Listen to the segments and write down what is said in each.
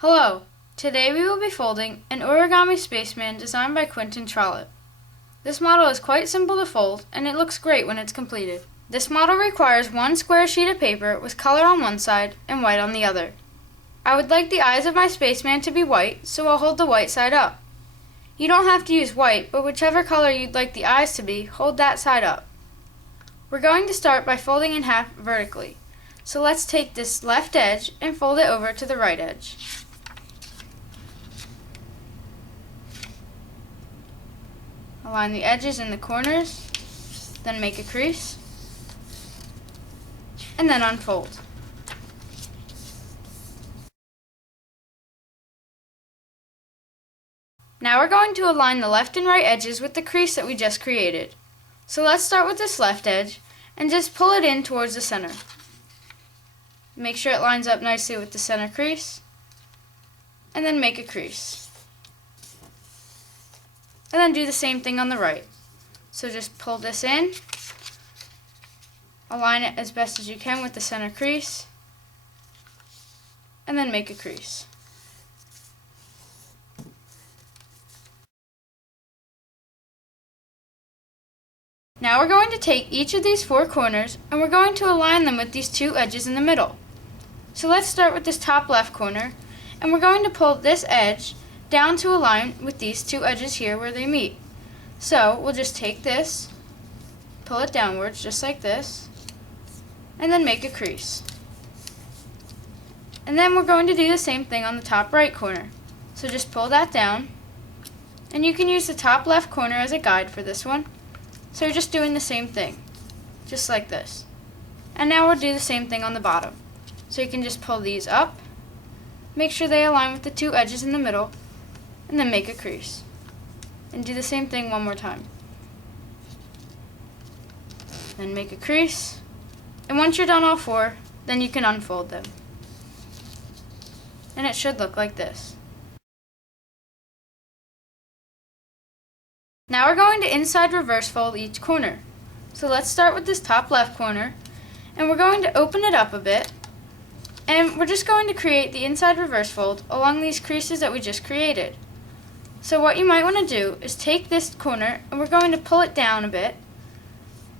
Hello! Today we will be folding an Origami Spaceman designed by Quentin Trollip. This model is quite simple to fold and it looks great when it's completed. This model requires one square sheet of paper with color on one side and white on the other. I would like the eyes of my spaceman to be white, so I'll hold the white side up. You don't have to use white, but whichever color you'd like the eyes to be, hold that side up. We're going to start by folding in half vertically. So let's take this left edge and fold it over to the right edge. Align the edges in the corners, then make a crease, and then unfold. Now we're going to align the left and right edges with the crease that we just created. So let's start with this left edge and just pull it in towards the center. Make sure it lines up nicely with the center crease, and then make a crease. And then do the same thing on the right. So just pull this in, align it as best as you can with the center crease, and then make a crease. Now we're going to take each of these four corners and we're going to align them with these two edges in the middle. So let's start with this top left corner, and we're going to pull this edge down to align with these two edges here where they meet. So we'll just take this, pull it downwards just like this, and then make a crease. And then we're going to do the same thing on the top right corner. So just pull that down, and you can use the top left corner as a guide for this one. So you're just doing the same thing, just like this. And now we'll do the same thing on the bottom. So you can just pull these up, make sure they align with the two edges in the middle, and then make a crease. And do the same thing one more time. Then make a crease. And once you're done all four, then you can unfold them. And it should look like this. Now we're going to inside reverse fold each corner. So let's start with this top left corner, and we're going to open it up a bit, and we're just going to create the inside reverse fold along these creases that we just created. So what you might want to do is take this corner and we're going to pull it down a bit,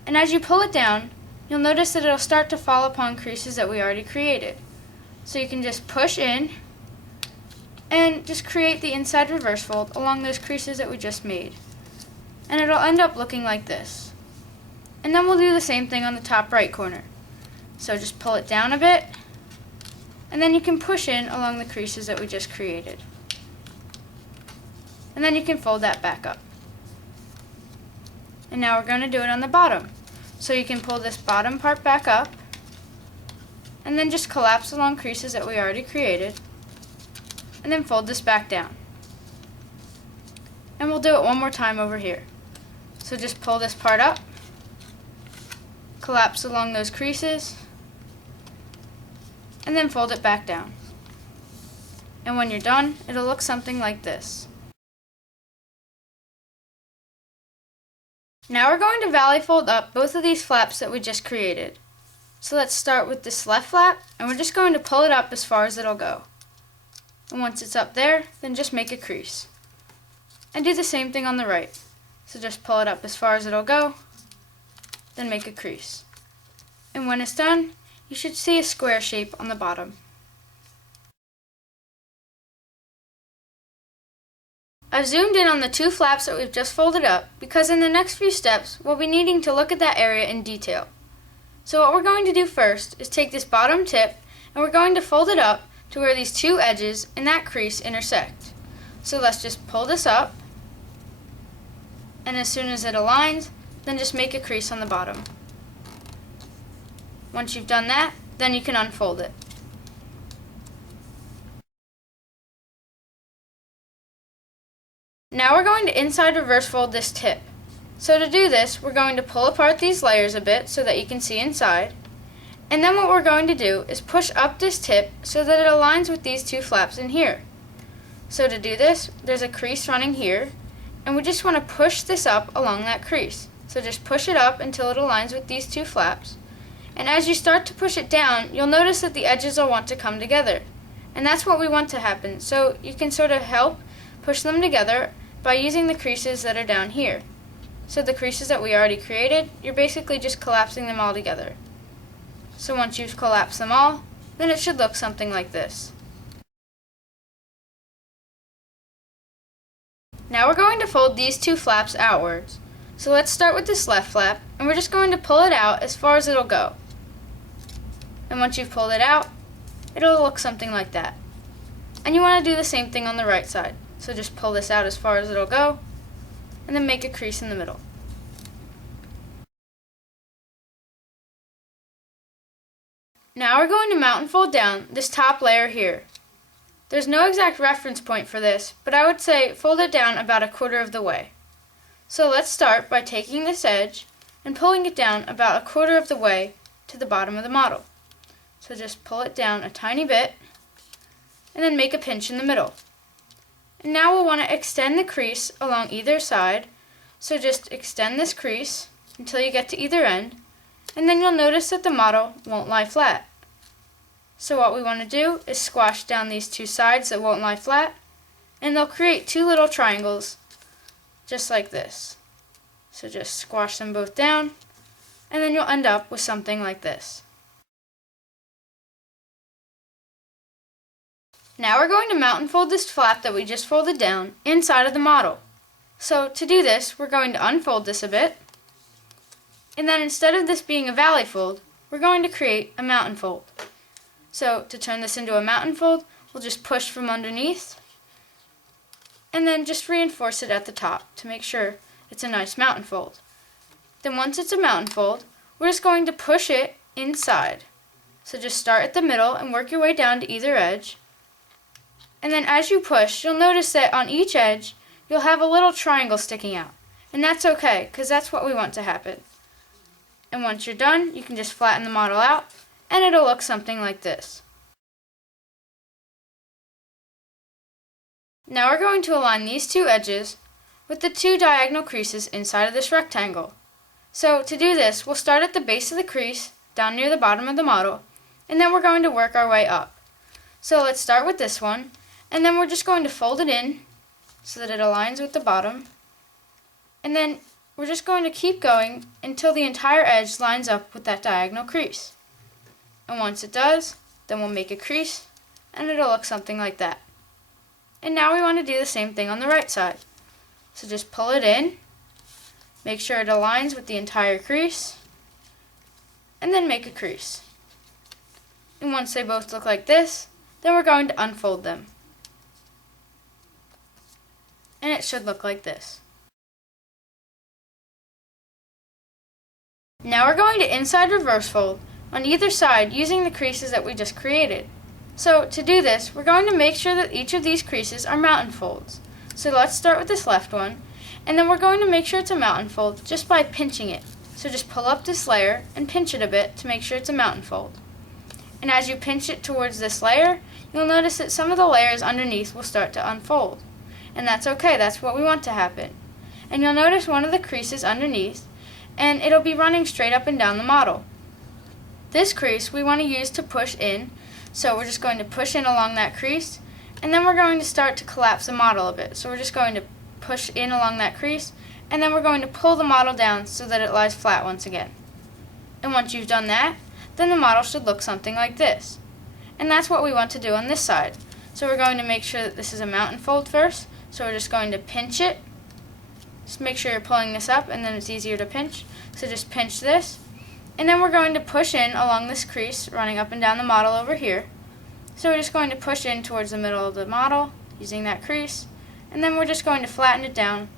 and as you pull it down, you'll notice that it'll start to fall upon creases that we already created. So you can just push in and just create the inside reverse fold along those creases that we just made. And it'll end up looking like this. And then we'll do the same thing on the top right corner. So just pull it down a bit, and then you can push in along the creases that we just created. And then you can fold that back up. And now we're going to do it on the bottom. So you can pull this bottom part back up, and then just collapse along creases that we already created, and then fold this back down. And we'll do it one more time over here. So just pull this part up, collapse along those creases, and then fold it back down. And when you're done, it'll look something like this. Now we're going to valley fold up both of these flaps that we just created. So let's start with this left flap, and we're just going to pull it up as far as it'll go. And once it's up there, then just make a crease. And do the same thing on the right. So just pull it up as far as it'll go, then make a crease. And when it's done, you should see a square shape on the bottom. I've zoomed in on the two flaps that we've just folded up because in the next few steps we'll be needing to look at that area in detail. So what we're going to do first is take this bottom tip and we're going to fold it up to where these two edges in that crease intersect. So let's just pull this up, and as soon as it aligns, then just make a crease on the bottom. Once you've done that, then you can unfold it. Now we're going to inside reverse fold this tip. So to do this, we're going to pull apart these layers a bit so that you can see inside. And then what we're going to do is push up this tip so that it aligns with these two flaps in here. So to do this, there's a crease running here, and we just want to push this up along that crease. So just push it up until it aligns with these two flaps. And as you start to push it down, you'll notice that the edges will want to come together. And that's what we want to happen. So you can sort of help push them together by using the creases that are down here. So the creases that we already created, you're basically just collapsing them all together. So once you've collapsed them all, then it should look something like this. Now we're going to fold these two flaps outwards. So let's start with this left flap, and we're just going to pull it out as far as it'll go. And once you've pulled it out, it'll look something like that. And you want to do the same thing on the right side. So just pull this out as far as it'll go, and then make a crease in the middle. Now we're going to mount and fold down this top layer here. There's no exact reference point for this, but I would say fold it down about 1/4 of the way. So let's start by taking this edge and pulling it down about 1/4 of the way to the bottom of the model. So just pull it down a tiny bit, and then make a pinch in the middle. And now we'll want to extend the crease along either side, so just extend this crease until you get to either end, and then you'll notice that the model won't lie flat. So what we want to do is squash down these two sides that won't lie flat, and they'll create two little triangles, just like this. So just squash them both down, and then you'll end up with something like this. Now we're going to mount and fold this flap that we just folded down inside of the model. So to do this, we're going to unfold this a bit, and then instead of this being a valley fold, we're going to create a mountain fold. So to turn this into a mountain fold, we'll just push from underneath, and then just reinforce it at the top to make sure it's a nice mountain fold. Then once it's a mountain fold, we're just going to push it inside. So just start at the middle and work your way down to either edge. And then as you push, you'll notice that on each edge, you'll have a little triangle sticking out. And that's okay, because that's what we want to happen. And once you're done, you can just flatten the model out, and it'll look something like this. Now we're going to align these two edges with the two diagonal creases inside of this rectangle. So to do this, we'll start at the base of the crease, down near the bottom of the model, and then we're going to work our way up. So let's start with this one, and then we're just going to fold it in so that it aligns with the bottom, and then we're just going to keep going until the entire edge lines up with that diagonal crease. And once it does, then we'll make a crease, and it'll look something like that. And now we want to do the same thing on the right side. So just pull it in, make sure it aligns with the entire crease, and then make a crease. And once they both look like this, then we're going to unfold them. And it should look like this. Now we're going to inside reverse fold on either side using the creases that we just created. So to do this, we're going to make sure that each of these creases are mountain folds. So let's start with this left one, and then we're going to make sure it's a mountain fold just by pinching it. So just pull up this layer and pinch it a bit to make sure it's a mountain fold. And as you pinch it towards this layer, you'll notice that some of the layers underneath will start to unfold. And that's okay, that's what we want to happen. And you'll notice one of the creases underneath, and it'll be running straight up and down the model. This crease we want to use to push in, so we're just going to push in along that crease, and then we're going to start to collapse the model a bit. So we're just going to push in along that crease, and then we're going to pull the model down so that it lies flat once again. And once you've done that, then the model should look something like this. And that's what we want to do on this side. So we're going to make sure that this is a mountain fold first, so we're just going to pinch it. Just make sure you're pulling this up, and then it's easier to pinch. So just pinch this, and then we're going to push in along this crease running up and down the model over here. So we're just going to push in towards the middle of the model using that crease, and then we're just going to flatten it down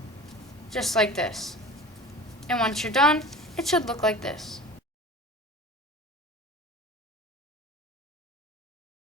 just like this. And once you're done, it should look like this.